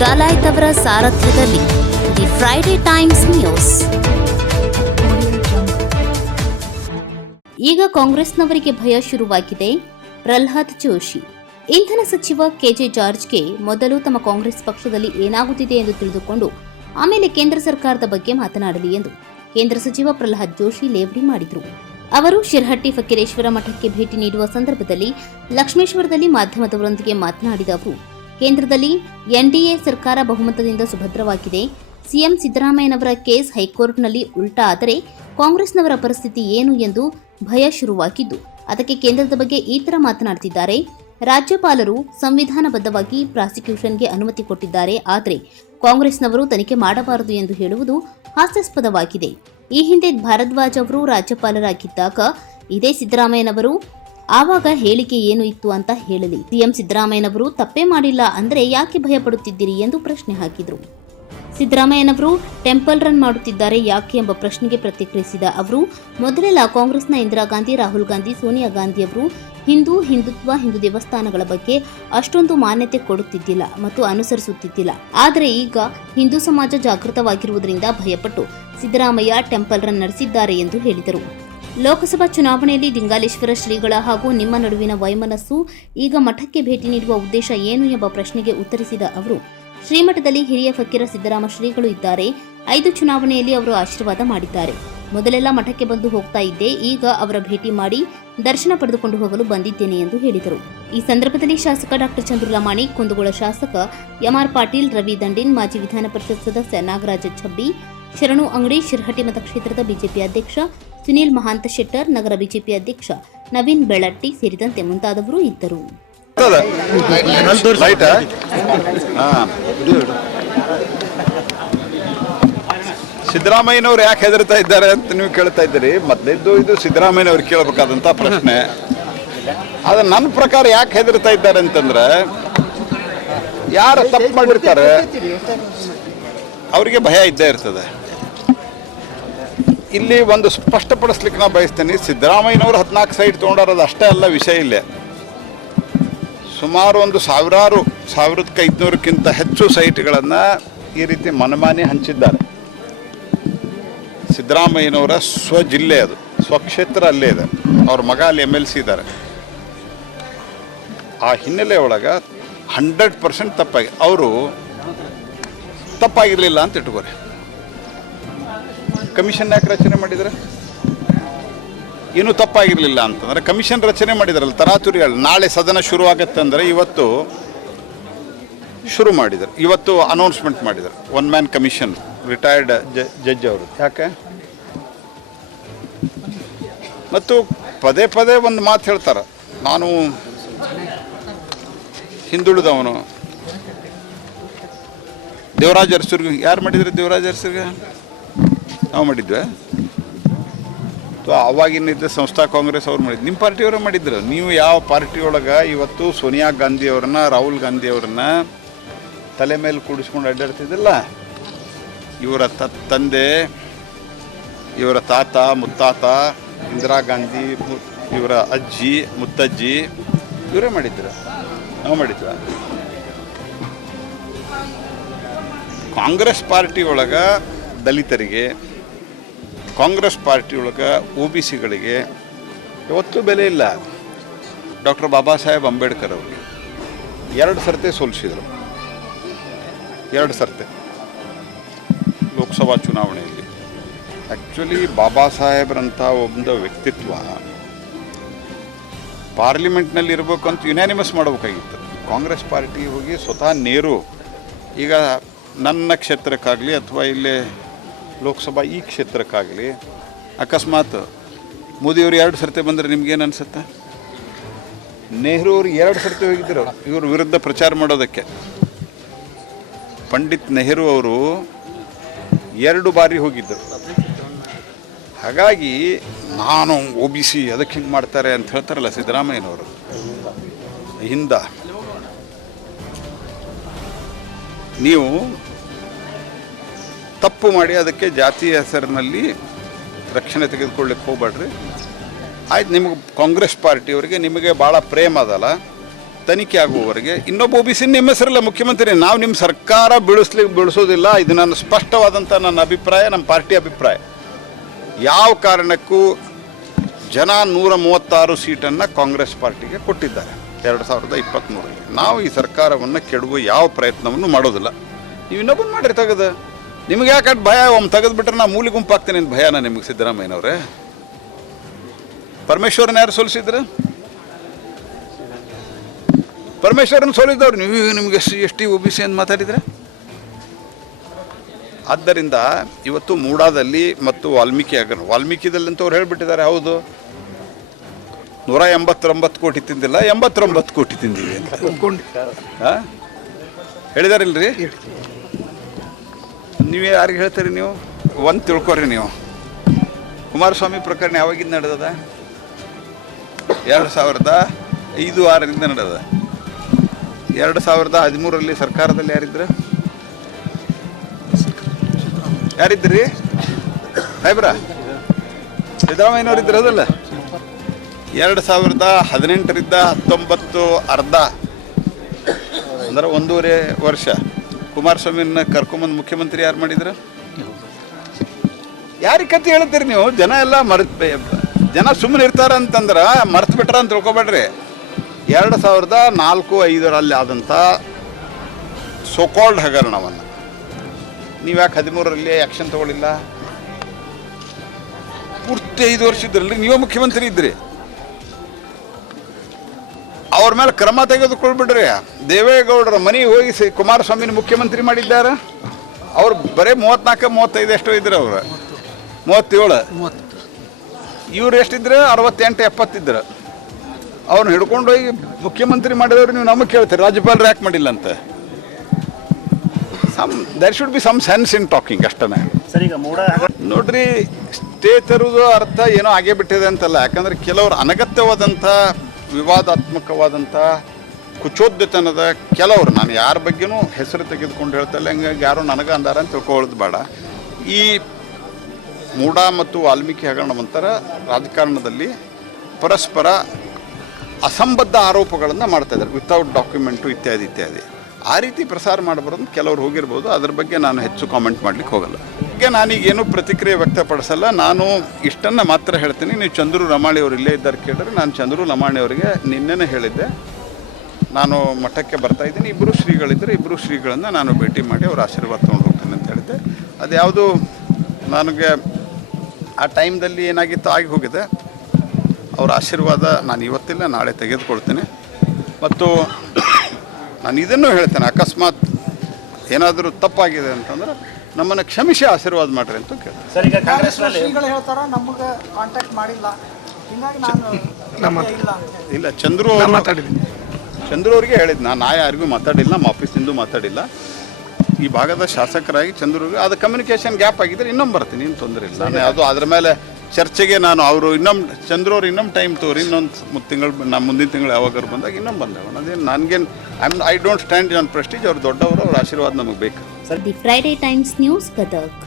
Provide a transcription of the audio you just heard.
ಡಾಲಾಯ್ತ್ ಅವರ ಸಾರಥ್ಯದಲ್ಲಿ the Friday times news. ಈಗ ಕಾಂಗ್ರೆಸ್ನವರಿಗೆ ಭಯ ಶುರುವಾಗಿದೆ. ಪ್ರಹ್ಲಾದ್ ಜೋಶಿ ಇಂಧನ ಸಚಿವ ಕೆಜೆ ಜಾರ್ಜ್ಗೆ ಮೊದಲು ತಮ್ಮ ಕಾಂಗ್ರೆಸ್ ಪಕ್ಷದಲ್ಲಿ ಏನಾಗುತ್ತಿದೆ ಎಂದು ತಿಳಿದುಕೊಂಡು ಆಮೇಲೆ ಕೇಂದ್ರ ಸರ್ಕಾರದ ಬಗ್ಗೆ ಮಾತನಾಡಲಿ ಎಂದು ಕೇಂದ್ರ ಸಚಿವ ಪ್ರಹ್ಲಾದ್ ಜೋಶಿ ಲೇವಡಿ ಮಾಡಿದರು. ಅವರು ಶಿರಹಟ್ಟಿ ಫಕೀರೇಶ್ವರ ಮಠಕ್ಕೆ ಭೇಟಿ ನೀಡುವ ಸಂದರ್ಭದಲ್ಲಿ ಲಕ್ಷ್ಮೇಶ್ವರದಲ್ಲಿ ಮಾಧ್ಯಮದವರೊಂದಿಗೆ ಮಾತನಾಡಿದ ಅವರು, ಕೇಂದ್ರದಲ್ಲಿ ಎನ್ಡಿಎ ಸರ್ಕಾರ ಬಹುಮತದಿಂದ ಸುಭದ್ರವಾಗಿದೆ. ಸಿಎಂ ಸಿದ್ದರಾಮಯ್ಯನವರ ಕೇಸ್ ಹೈಕೋರ್ಟ್ನಲ್ಲಿ ಉಲ್ಟಾ ಆದರೆ ಕಾಂಗ್ರೆಸ್ನವರ ಪರಿಸ್ಥಿತಿ ಏನು ಎಂದು ಭಯ ಶುರುವಾಗಿದ್ದು, ಅದಕ್ಕೆ ಕೇಂದ್ರದ ಬಗ್ಗೆ ಈ ತರ ಮಾತನಾಡುತ್ತಿದ್ದಾರೆ. ರಾಜ್ಯಪಾಲರು ಸಂವಿಧಾನಬದ್ಧವಾಗಿ ಪ್ರಾಸಿಕ್ಯೂಷನ್ಗೆ ಅನುಮತಿ ಕೊಟ್ಟಿದ್ದಾರೆ, ಆದರೆ ಕಾಂಗ್ರೆಸ್ನವರು ತನಿಖೆ ಮಾಡಬಾರದು ಎಂದು ಹೇಳುವುದು ಹಾಸ್ಯಾಸ್ಪದವಾಗಿದೆ. ಈ ಹಿಂದೆ ಭಾರದ್ವಾಜ್ ಅವರು ರಾಜ್ಯಪಾಲರಾಗಿದ್ದಾಗ ಇದೇ ಸಿದ್ದರಾಮಯ್ಯನವರು ಆವಾಗ ಹೇಳಿಕೆ ಏನು ಇತ್ತು ಅಂತ ಹೇಳಲಿ. ಸಿಎಂ ಸಿದ್ದರಾಮಯ್ಯನವರು ತಪ್ಪೇ ಮಾಡಿಲ್ಲ ಅಂದ್ರೆ ಯಾಕೆ ಭಯ ಪಡುತ್ತಿದ್ದೀರಿ ಎಂದು ಪ್ರಶ್ನೆ ಹಾಕಿದರು. ಸಿದ್ದರಾಮಯ್ಯನವರು ಟೆಂಪಲ್ ರನ್ ಮಾಡುತ್ತಿದ್ದಾರೆ ಯಾಕೆ ಎಂಬ ಪ್ರಶ್ನೆಗೆ ಪ್ರತಿಕ್ರಿಯಿಸಿದ ಅವರು, ಮೊದಲೆಲ್ಲ ಕಾಂಗ್ರೆಸ್ನ ಇಂದಿರಾ ಗಾಂಧಿ, ರಾಹುಲ್ ಗಾಂಧಿ, ಸೋನಿಯಾ ಗಾಂಧಿ ಅವರು ಹಿಂದೂ ದೇವಸ್ಥಾನಗಳ ಬಗ್ಗೆ ಅಷ್ಟೊಂದು ಮಾನ್ಯತೆ ಕೊಡುತ್ತಿದ್ದಿಲ್ಲ ಮತ್ತು ಅನುಸರಿಸುತ್ತಿದ್ದಿಲ್ಲ. ಆದರೆ ಈಗ ಹಿಂದೂ ಸಮಾಜ ಜಾಗೃತವಾಗಿರುವುದರಿಂದ ಭಯಪಟ್ಟು ಸಿದ್ದರಾಮಯ್ಯ ಟೆಂಪಲ್ ರನ್ ನಡೆಸಿದ್ದಾರೆ ಎಂದು ಹೇಳಿದರು. ಲೋಕಸಭಾ ಚುನಾವಣೆಯಲ್ಲಿ ಲಿಂಗಾಲೇಶ್ವರ ಶ್ರೀಗಳ ಹಾಗೂ ನಿಮ್ಮ ನಡುವಿನ ವೈಮನಸ್ಸು, ಈಗ ಮಠಕ್ಕೆ ಭೇಟಿ ನೀಡುವ ಉದ್ದೇಶ ಏನು ಎಂಬ ಪ್ರಶ್ನೆಗೆ ಉತ್ತರಿಸಿದ ಅವರು, ಶ್ರೀಮಠದಲ್ಲಿ ಹಿರಿಯ ಫಕೀರ ಸಿದ್ದರಾಮ ಶ್ರೀಗಳು ಇದ್ದಾರೆ. 5 ಚುನಾವಣೆಯಲ್ಲಿ ಅವರು ಆಶೀರ್ವಾದ ಮಾಡಿದ್ದಾರೆ. ಮೊದಲೆಲ್ಲ ಮಠಕ್ಕೆ ಬಂದು ಹೋಗ್ತಾ ಇದ್ದೆ, ಈಗ ಅವರ ಭೇಟಿ ಮಾಡಿ ದರ್ಶನ ಪಡೆದುಕೊಂಡು ಹೋಗಲು ಬಂದಿದ್ದೇನೆ ಎಂದು ಹೇಳಿದರು. ಈ ಸಂದರ್ಭದಲ್ಲಿ ಶಾಸಕ ಡಾಕ್ಟರ್ ಚಂದ್ರಲಮಾಣಿ, ಕುಂದಗೋಳ ಶಾಸಕ ಎಂಆರ್ ಪಾಟೀಲ್, ರವಿ ದಂಡಿನ್, ಮಾಜಿ ವಿಧಾನ ಪರಿಷತ್ ಸದಸ್ಯ ನಾಗರಾಜ ಛಬ್ಬಿ, ಶರಣು ಅಂಗಡಿ, ಶಿರಹಟ್ಟಿ ಮತಕ್ಷೇತ್ರದ ಬಿಜೆಪಿ ಅಧ್ಯಕ್ಷ ಸುನೀಲ್ ಮಹಾಂತ ಶೆಟ್ಟರ್, ನಗರ ಬಿಜೆಪಿ ಅಧ್ಯಕ್ಷ ನವೀನ್ ಬೆಳಟ್ಟಿ ಸೇರಿದಂತೆ ಮುಂತಾದವರು ಇದ್ದರು. ಸಿದ್ದರಾಮಯ್ಯನವ್ರು ಯಾಕೆ ಹೆದರ್ತಾ ಇದ್ದಾರೆ ಅಂತ ನೀವು ಕೇಳ್ತಾ ಇದ್ದೀರಿ. ಮೊದಲಿದ್ದು ಇದು ಸಿದ್ದರಾಮಯ್ಯನವ್ರು ಕೇಳಬೇಕಾದಂಥ ಪ್ರಶ್ನೆ. ಆದರೆ ನನ್ನ ಪ್ರಕಾರ ಯಾಕೆ ಹೆದರ್ತಾ ಇದ್ದಾರೆ ಅಂತಂದ್ರೆ, ಯಾರು ತಪ್ಪು ಮಾಡಿರ್ತಾರೆ ಅವರಿಗೆ ಭಯ ಇದ್ದೇ ಇರ್ತದೆ. ಇಲ್ಲಿ ಒಂದು ಸ್ಪಷ್ಟಪಡಿಸ್ಲಿಕ್ಕೆ ನಾ ಬಯಸ್ತೇನೆ, ಸಿದ್ದರಾಮಯ್ಯನವರು 14 ಸೈಟ್ ತೊಗೊಂಡಾರದು ಅಷ್ಟೇ ಅಲ್ಲ ವಿಷಯ. ಇಲ್ಲೇ ಸುಮಾರು ಒಂದು 1500ಕ್ಕಿಂತ ಹೆಚ್ಚು ಸೈಟ್ಗಳನ್ನು ಈ ರೀತಿ ಮನಮಾನಿ ಹಂಚಿದ್ದಾರೆ. ಸಿದ್ದರಾಮಯ್ಯನವರ ಸ್ವಜಿಲ್ಲೆ ಅದು, ಸ್ವಕ್ಷೇತ್ರ ಅಲ್ಲೇ ಇದೆ. ಅವ್ರ ಮಗ ಅಲ್ಲಿ MLC ಇದ್ದಾರೆ. ಆ ಹಿನ್ನೆಲೆ ಒಳಗೆ 100% ತಪ್ಪಾಗಿ ಅವರು ತಪ್ಪಾಗಿರಲಿಲ್ಲ ಅಂತ ಇಟ್ಕೋರಿ. ಕಮಿಷನ್ ಯಾಕೆ ರಚನೆ ಮಾಡಿದರೆ? ಇನ್ನೂ ತಪ್ಪಾಗಿರಲಿಲ್ಲ ಅಂತಂದರೆ ಕಮಿಷನ್ ರಚನೆ ಮಾಡಿದಾರಲ್ಲ ತರಾತುರಿ. ನಾಳೆ ಸದನ ಶುರು ಆಗತ್ತೆ ಅಂದರೆ ಇವತ್ತು ಶುರು ಮಾಡಿದರು, ಇವತ್ತು ಅನೌನ್ಸ್ಮೆಂಟ್ ಮಾಡಿದರು. 1 ಮ್ಯಾನ್ ಕಮಿಷನ್, ರಿಟೈರ್ಡ್ ಜಡ್ಜ್ ಅವರು. ಯಾಕೆ? ಮತ್ತು ಪದೇ ಪದೇ ಒಂದು ಮಾತು ಹೇಳ್ತಾರೆ, ನಾನು ಹಿಂದುಳಿದವನು. ದೇವರಾಜ ಅರಸರಿಗೆ ಯಾರು ಮಾಡಿದ್ರು? ದೇವರಾಜ ಅರಸರಿಗೆ ನಾವು ಮಾಡಿದ್ವಿ. ಅವಾಗಿನಿದ್ದ ಸಂಸ್ಥಾ ಕಾಂಗ್ರೆಸ್ ಅವ್ರು ಮಾಡಿದ್ರು, ನಿಮ್ಮ ಪಾರ್ಟಿಯವರು ಮಾಡಿದ್ರು. ನೀವು ಯಾವ ಪಾರ್ಟಿಯೊಳಗೆ ಇವತ್ತು ಸೋನಿಯಾ ಗಾಂಧಿ ಅವ್ರನ್ನ, ರಾಹುಲ್ ಗಾಂಧಿ ಅವ್ರನ್ನ ತಲೆ ಮೇಲೆ ಕೂಡಿಸ್ಕೊಂಡು ಅಡ್ಡಾಡ್ತಿದ್ದಿಲ್ಲ? ಇವರ ತಂದೆ, ಇವರ ತಾತ ಮುತ್ತಾತ, ಇಂದಿರಾ ಗಾಂಧಿ, ಇವರ ಅಜ್ಜಿ ಮುತ್ತಜ್ಜಿ ಇವರೇ ಮಾಡಿದ್ರು, ನಾವು ಮಾಡಿದ್ವಿ. ಕಾಂಗ್ರೆಸ್ ಪಾರ್ಟಿ ಒಳಗೆ ದಲಿತರಿಗೆ, ಕಾಂಗ್ರೆಸ್ ಪಾರ್ಟಿ ಒಳಗೆ OBCಗಳಿಗೆ ಯಾವತ್ತೂ ಬೆಲೆ ಇಲ್ಲ. ಡಾಕ್ಟರ್ ಬಾಬಾ ಸಾಹೇಬ್ ಅಂಬೇಡ್ಕರ್ ಅವರಿಗೆ 2 ಸರ್ತಿ ಸೋಲಿಸಿದರು. 2 ಸರ್ತಿ ಲೋಕಸಭಾ ಚುನಾವಣೆಯಲ್ಲಿ. ಆ್ಯಕ್ಚುಲಿ ಬಾಬಾ ಸಾಹೇಬ್ರಂಥ ಒಂದು ವ್ಯಕ್ತಿತ್ವ ಪಾರ್ಲಿಮೆಂಟ್ನಲ್ಲಿ ಇರಬೇಕಂತ ಯುನಾನಿಮಸ್ ಮಾಡಬೇಕಾಗಿತ್ತು. ಕಾಂಗ್ರೆಸ್ ಪಾರ್ಟಿ ಹೋಗಿ ಸ್ವತಃ ನೆಹರು, ಈಗ ನನ್ನ ಕ್ಷೇತ್ರಕ್ಕಾಗಲಿ ಅಥವಾ ಇಲ್ಲೇ ಲೋಕಸಭಾ ಈ ಕ್ಷೇತ್ರಕ್ಕಾಗಲಿ ಅಕಸ್ಮಾತ್ ಮೋದಿಯವರು 2 ಸರ್ತಿ ಬಂದರೆ ನಿಮ್ಗೇನು ಅನಿಸುತ್ತೆ? ನೆಹರು ಅವರು 2 ಸರ್ತಿ ಹೋಗಿದ್ದರು ಇವ್ರ ವಿರುದ್ಧ ಪ್ರಚಾರ ಮಾಡೋದಕ್ಕೆ. ಪಂಡಿತ್ ನೆಹರು ಅವರು 2 ಬಾರಿ ಹೋಗಿದ್ದರು. ಹಾಗಾಗಿ ನಾನು OBC ಅದಕ್ಕೆ ಹಿಂಗೆ ಮಾಡ್ತಾರೆ ಅಂತ ಹೇಳ್ತಾರಲ್ಲ ಸಿದ್ದರಾಮಯ್ಯನವರು, ಹಿಂದ ನೀವು ತಪ್ಪು ಮಾಡಿ ಅದಕ್ಕೆ ಜಾತಿ ಹೆಸರಿನಲ್ಲಿ ರಕ್ಷಣೆ ತೆಗೆದುಕೊಳ್ಳಿಕ್ಕೆ ಹೋಗ್ಬೇಡ್ರಿ. ಆಯ್ತು, ನಿಮಗೆ ಕಾಂಗ್ರೆಸ್ ಪಾರ್ಟಿಯವರಿಗೆ ನಿಮಗೆ ಭಾಳ ಪ್ರೇಮ ಅದಲ್ಲ, ತನಿಖೆ ಆಗುವವರೆಗೆ ಇನ್ನೊಬ್ಬ ಒ ಬಿ ಸಿ ನಿಮ್ಮ ಹೆಸರಲ್ಲ ಮುಖ್ಯಮಂತ್ರಿ. ನಾವು ನಿಮ್ಮ ಸರ್ಕಾರ ಬೀಳಿಸೋದಿಲ್ಲ. ಇದು ನನ್ನ ಸ್ಪಷ್ಟವಾದಂಥ ನನ್ನ ಅಭಿಪ್ರಾಯ, ನಮ್ಮ ಪಾರ್ಟಿ ಅಭಿಪ್ರಾಯ. ಯಾವ ಕಾರಣಕ್ಕೂ ಜನ 136 ಸೀಟನ್ನು ಕಾಂಗ್ರೆಸ್ ಪಾರ್ಟಿಗೆ ಕೊಟ್ಟಿದ್ದಾರೆ 2023ರಲ್ಲಿ. ನಾವು ಈ ಸರ್ಕಾರವನ್ನು ಕೆಡುವ ಯಾವ ಪ್ರಯತ್ನವನ್ನು ಮಾಡೋದಿಲ್ಲ. ನೀವು ಇನ್ನೊಬ್ಬರು ಮಾಡಿರಿ ತೆಗೆದು. ನಿಮ್ಗೆ ಯಾಕೆ ಭಯ? ಒಮ್ಮೆ ತೆಗೆದುಬಿಟ್ರೆ ನಾ ಮೂಲಿ ಗುಂಪಾಗ್ತೀನಿ ಅಂತ ಭಯನ ನಿಮಗೆ ಸಿದ್ದರಾಮಯ್ಯನವ್ರೆ? ಪರಮೇಶ್ವರನ ಯಾರು ಸೋಲಿಸಿದ್ರು? ಪರಮೇಶ್ವರನ ಸೋಲಿದ್ದವ್ರು ನೀವು. ನಿಮಗೆ S T O B C ಅಂತ ಮಾತಾಡಿದ್ರೆ. ಆದ್ದರಿಂದ ಇವತ್ತು ಮೂಡಾದಲ್ಲಿ ಮತ್ತು ವಾಲ್ಮೀಕಿದಲ್ಲಿ ಅವ್ರು ಹೇಳಿಬಿಟ್ಟಿದ್ದಾರೆ, ಹೌದು 189 ಕೋಟಿ ತಿಂದಿಲ್ಲ, 89 ಕೋಟಿ ತಿಂದಿವಿ ಅಂತ ಹೇಳಿದಾರಿಲ್ರಿ. ನೀವೇ ಯಾರಿಗೆ ಹೇಳ್ತೀರಿ? ನೀವು ಒಂದು ತಿಳ್ಕೊರಿ. ನೀವು ಕುಮಾರಸ್ವಾಮಿ ಪ್ರಕರಣ ಯಾವಾಗಿಂದ ನಡೆದದ? 2005-6ರಿಂದ ನಡೆದ. 2013ರಲ್ಲಿ ಸರ್ಕಾರದಲ್ಲಿ ಯಾರಿದ್ರಿ? ಸಾಹೇಬ್ರ ಸಿದ್ದರಾಮಯ್ಯನವ್ರು ಇದ್ರದಲ್ಲ. 2018ರಿಂದ 19 ಅರ್ಧ ಅಂದ್ರೆ 1.5 ವರ್ಷ ಕುಮಾರಸ್ವಾಮಿನ ಕರ್ಕೊಂಬಂದು ಮುಖ್ಯಮಂತ್ರಿ ಯಾರು ಮಾಡಿದ್ರು? ಯಾರಿಗೆ ಕತೆ ಹೇಳ್ತೀರಿ ನೀವು? ಜನ ಎಲ್ಲ ಜನ ಸುಮ್ಮನೆ ಇರ್ತಾರ ಅಂತಂದ್ರೆ ಮರ್ತು ಬಿಟ್ರ ಅಂತ ತಿಳ್ಕೊಬೇಡ್ರಿ. 2004-05ರಲ್ಲಿ ಆದಂಥ ಸೋಕಾಲ್ಡ್ ಹಗರಣವನ್ನು ನೀವು ಯಾಕೆ 13ರಲ್ಲಿ ಆ್ಯಕ್ಷನ್ ತಗೊಳ್ಳಿಲ್ಲ? ಪೂರ್ತಿ 5 ವರ್ಷ ಇದ್ರಲ್ಲಿ ನೀವೇ ಮುಖ್ಯಮಂತ್ರಿ ಇದ್ರಿ. ಅವ್ರ ಮೇಲೆ ಕ್ರಮ ತೆಗೆದುಕೊಳ್ಬಿಡ್ರಿ. ದೇವೇಗೌಡರ ಮನೆಗೆ ಹೋಗಿ ಕುಮಾರಸ್ವಾಮಿನ ಮುಖ್ಯಮಂತ್ರಿ ಮಾಡಿದ್ದಾರೆ. ಅವ್ರು ಬರೀ 34-35 ಎಷ್ಟೋ ಇದ್ರು. ಅವರು 37. ಇವ್ರು ಎಷ್ಟಿದ್ರೆ 68-70 ಇದ್ರು. ಅವ್ರನ್ನ ಹಿಡ್ಕೊಂಡು ಹೋಗಿ ಮುಖ್ಯಮಂತ್ರಿ ಮಾಡಿದವ್ರು ನೀವು ನಮಗೆ ಕೇಳ್ತೀರಿ ರಾಜ್ಯಪಾಲರು ಯಾಕೆ ಮಾಡಿಲ್ಲ ಅಂತ. There should be some sense in talking ಅಷ್ಟೇ. ನೋಡ್ರಿ, ಸ್ಟೇ ತರುವುದು ಅರ್ಥ ಏನೋ ಆಗೇ ಬಿಟ್ಟಿದೆ ಅಂತಲ್ಲ. ಯಾಕಂದರೆ ಕೆಲವರು ಅನಗತ್ಯವಾದಂಥ ವಿವಾದಾತ್ಮಕವಾದಂಥ ಕುಚೋದ್ಯತನದ ಕೆಲವರು, ನಾನು ಯಾರ ಬಗ್ಗೆನೂ ಹೆಸರು ತೆಗೆದುಕೊಂಡು ಹೇಳ್ತಲ್ಲ, ಹಂಗಾಗಿ ಯಾರೋ ನನಗೆ ಅಂದಾರ ಅಂತ ತಿಳ್ಕೊಳ್ಳೋದು ಬೇಡ. ಈ ಮೂಡಾ ಮತ್ತು ವಾಲ್ಮೀಕಿ ಹಗರಣ ನಂತರ ರಾಜಕಾರಣದಲ್ಲಿ ಪರಸ್ಪರ ಅಸಂಬದ್ಧ ಆರೋಪಗಳನ್ನು ಮಾಡ್ತಾಯಿದ್ದಾರೆ, ವಿತೌಟ್ ಡಾಕ್ಯುಮೆಂಟು ಇತ್ಯಾದಿ. ಆ ರೀತಿ ಪ್ರಸಾರ ಮಾಡಬಾರ್ದು. ಕೆಲವರು ಹೋಗಿರ್ಬೋದು, ಅದ್ರ ಬಗ್ಗೆ ನಾನು ಹೆಚ್ಚು ಕಾಮೆಂಟ್ ಮಾಡಲಿಕ್ಕೆ ಹೋಗಲ್ಲ. ಈಗ ನಾನೀಗೇನು ಪ್ರತಿಕ್ರಿಯೆ ವ್ಯಕ್ತಪಡಿಸಲ್ಲ. ನಾನು ಇಷ್ಟನ್ನು ಮಾತ್ರ ಹೇಳ್ತೀನಿ. ನೀವು ಚಂದ್ರು ಲಮಾಣಿ ಅವರು ಇಲ್ಲೇ ಇದ್ದಾರೆ ಕೇಳಿದ್ರೆ, ನಾನು ಚಂದ್ರು ಲಮಾಣಿ ಅವರಿಗೆ ನಿನ್ನೆನೇ ಹೇಳಿದ್ದೆ, ನಾನು ಮಠಕ್ಕೆ ಬರ್ತಾಯಿದ್ದೀನಿ, 2 ಶ್ರೀಗಳಿದ್ದರೆ 2 ಶ್ರೀಗಳನ್ನು ನಾನು ಭೇಟಿ ಮಾಡಿ ಅವ್ರ ಆಶೀರ್ವಾದ ತೊಗೊಂಡು ಹೋಗ್ತೀನಿ ಅಂತ ಹೇಳಿದ್ದೆ. ಅದು ಯಾವುದು ನನಗೆ ಆ ಟೈಮ್ದಲ್ಲಿ ಏನಾಗಿತ್ತು ಆಗಿ ಹೋಗಿದೆ. ಅವರ ಆಶೀರ್ವಾದ ನಾನು ಇವತ್ತಿಲ್ಲ, ನಾಳೆ ತೆಗೆದುಕೊಳ್ತೇನೆ. ಮತ್ತು ನಾನು ಇದನ್ನು ಹೇಳ್ತೇನೆ, ಅಕಸ್ಮಾತ್ ಏನಾದರೂ ತಪ್ಪಾಗಿದೆ ಅಂತಂದ್ರೆ ನಮ್ಮನ್ನು ಕ್ಷಮಿಸಿ ಆಶೀರ್ವಾದ ಮಾಡ್ರಿ ಅಂತ ಕೇಳ್ತೀನಿ. ಇಲ್ಲ, ಚಂದ್ರು ಅವ್ರಿಗೆ ಹೇಳಿದ್ದು ನಾನು ಯಾರಿಗೂ ಮಾತಾಡಿಲ್ಲ, ನಮ್ಮ ಆಫೀಸಿಂದು ಮಾತಾಡಿಲ್ಲ. ಈ ಭಾಗದ ಶಾಸಕರಾಗಿ ಚಂದ್ರಿಗೆ ಅದು ಕಮ್ಯುನಿಕೇಷನ್ ಗ್ಯಾಪ್ ಆಗಿದ್ರೆ ಇನ್ನೊಮ್ಮೆ ಬರ್ತೀನಿ, ಏನು ತೊಂದರೆ ಇಲ್ಲ. ನಾನು ಯಾವುದೋ ಅದ್ರ ಮೇಲೆ ಚರ್ಚೆಗೆ ನಾನು ಅವರು ಚಂದ್ರವ್ರು ಇನ್ನೊಮ್ಮೆ ಟೈಮ್ ತೋರಿ ಇನ್ನೊಂದು ತಿಂಗಳು, ಮುಂದಿನ ತಿಂಗಳು ಯಾವಾಗಾರು ಬಂದಾಗ ಇನ್ನೊಮ್ಮೆ ಬಂದೆವು. ಅದೇನು ನನಗೇನು I don't stand on Prestige. ಅವ್ರು ದೊಡ್ಡವರು, ಅವ್ರ ಆಶೀರ್ವಾದ ನಮಗೆ ಬೇಕು. The Friday times news Gadag.